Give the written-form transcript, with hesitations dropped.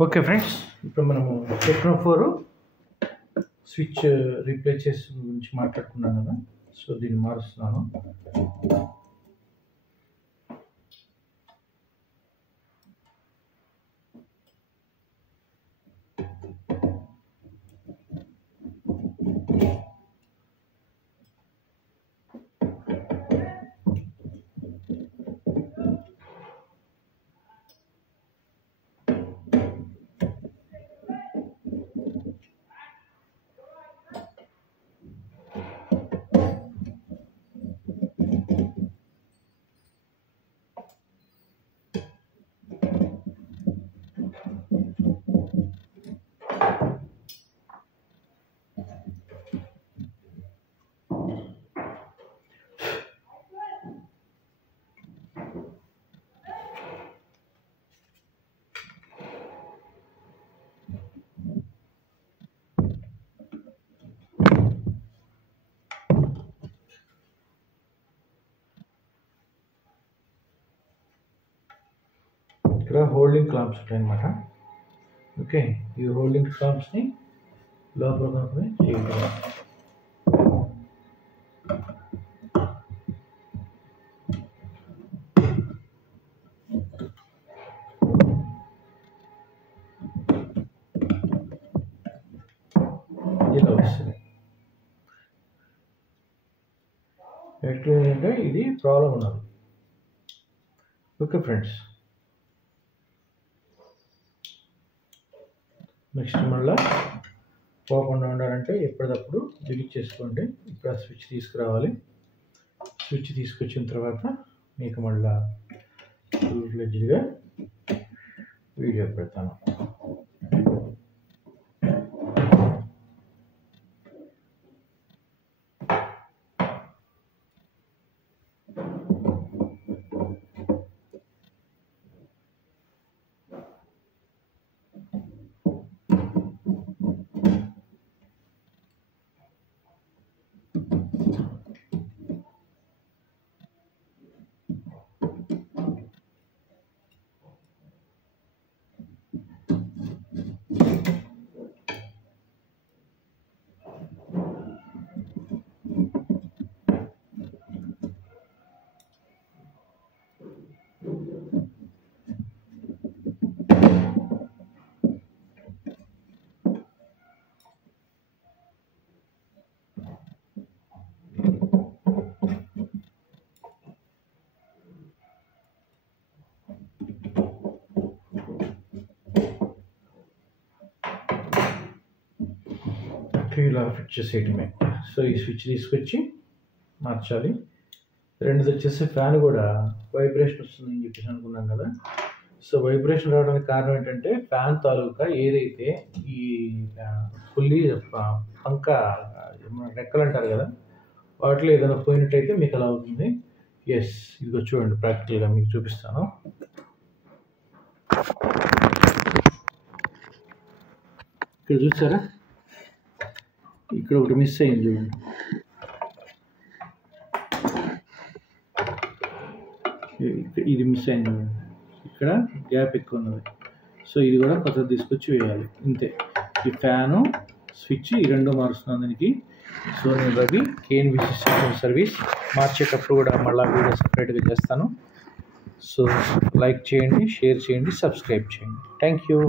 Okay friends, ఇప్పుడు మనము techno 4 switch replace చేసి గురించి మాట్లాడుకున్నాను కదా. సో దీన్ని మారుస్తున్నాను. ఇక్కడ హోల్డింగ్ క్లాంప్స్ ఉంటాయన్నమాట. ఓకే, ఈ హోల్డింగ్ క్లాంప్స్ని లోపల కనుకొని చేయగలం. ఇలా వస్తుంది. ఎట్లంటే ఇది ప్రాబ్లం ఉన్నది. ఓకే ఫ్రెండ్స్, నెక్స్ట్ మళ్ళీ పోకుండా ఉండాలంటే ఎప్పటికప్పుడు డిలీట్ చేసుకోండి. ఇప్పుడు ఆ స్విచ్ తీసుకురావాలి. స్విచ్ తీసుకొచ్చిన తర్వాత మీకు మళ్ళీ ఫుల్ ఫ్లెడ్జ్డ్గా వీడియో పెడతాను. ఇలా ఫిట్ చేసేయటమే. సో ఈ స్విచ్ తీసుకొచ్చి మార్చాలి. రెండుది వచ్చేసి ఫ్యాన్ కూడా వైబ్రేషన్ వస్తుందని చెప్పేసి అనుకున్నాం కదా. సో వైబ్రేషన్ రావడానికి కారణం ఏంటంటే ఫ్యాన్ తాలూకా ఏదైతే ఈ పుల్లి పంక రెక్కలు అంటారు కదా, వాటిలో ఏదైనా పోయినట్టయితే మీకు అలా అవుతుంది. ఎస్, ఇదిగో చూడండి, ప్రాక్టికల్గా మీకు చూపిస్తాను. ఇక్కడ చూసారా, ఇక్కడ ఒకటి మిస్ అయింది చూడండి. ఇది మిస్ అయింది చూడండి, ఇక్కడ గ్యాప్ ఎక్కువ ఉన్నది. సో ఇది కూడా కొత్తది తీసుకొచ్చి వేయాలి. ఇంతే, ఈ ఫ్యాను స్విచ్ ఈ రెండు మారుస్తున్నాను దీనికి. సో నేను రవి KNBC సర్వీస్ మార్చేటప్పుడు కూడా మళ్ళీ వీడియో సపరేట్గా చేస్తాను. సో లైక్ చేయండి, షేర్ చేయండి, సబ్స్క్రైబ్ చేయండి. Thank you.